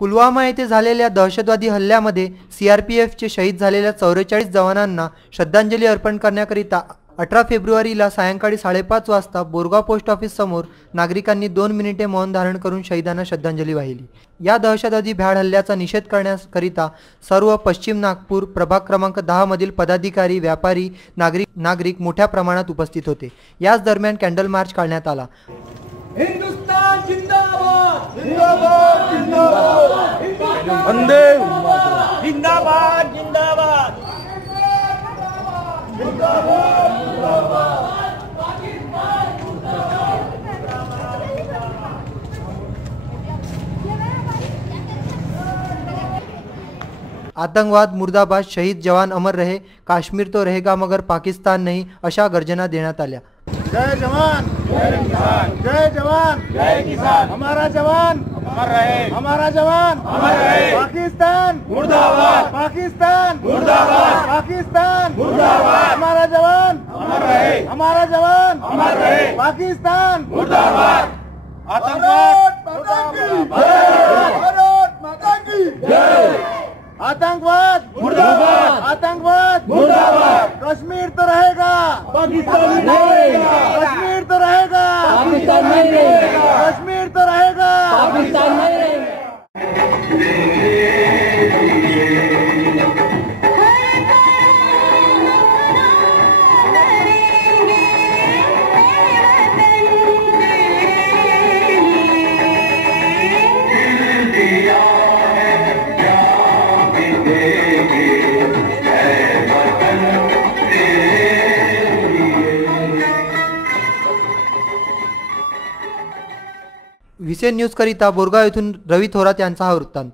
पुलवामा येथे झालेल्या दहशतवादी हल्ल्यामध्ये सीआरपीएफचे शहीद झालेल्या 44 जवानांना श्रद्धांजली अर्पण करण्याकरिता 18 फेब्रुवारीला सायंकाळी 5:30 वाजता बोरगाव पोस्ट ऑफिस समोर नागरिकांनी 2 मिनिटे मौन धारण करून शहीदांना श्रद्धांजली वाहिली। या दहशतवादी भ्याड हल्ल्याचा निषेध करण्याकरिता सर्व पश्चिम नागपूर प्रभाग क्रमांक 10 मधील पदाधिकारी, व्यापारी, नागरिक मोठ्या प्रमाणात उपस्थित होते। याच दरम्यान कॅन्डल मार्च काढण्यात आला। हिंदुस्तान जिंदाबाद जिंदाबाद जिंदाबाद वंदे जिंदाबाद जिंदाबाद आतंकवाद मुर्दाबाद, शहीद जवान अमर रहे, काश्मीर तो रहेगा मगर पाकिस्तान नहीं अशा गर्जना देण्यात आल्या। जय जवान जय किसान, जय जवान जय किसान, हमारा जवान अमर रहे, हमारा जवान अमर रहे, पाकिस्तान मुर्दाबाद, पाकिस्तान मुर्दाबाद, पाकिस्तान मुर्दाबाद, हमारा जवान अमर रहे, हमारा जवान अमर रहे, पाकिस्तान मुर्दाबाद। आतंकवाद भारत माता की जय, आतंकवाद मुर्दाबाद, आतंकवाद मुर्दाबाद, कश्मीर तो रहेगा पाकिस्तान नहीं रहेगा, कश्मीर तो रहेगा पाकिस्तान नहीं रहेगा, कश्मीर तो रहेगा पाकिस्तान नहीं रहेगा। व्हीसीएन न्यूज करिता बोरगाव येथून रवी थोरात यांचा हा वृत्तांत।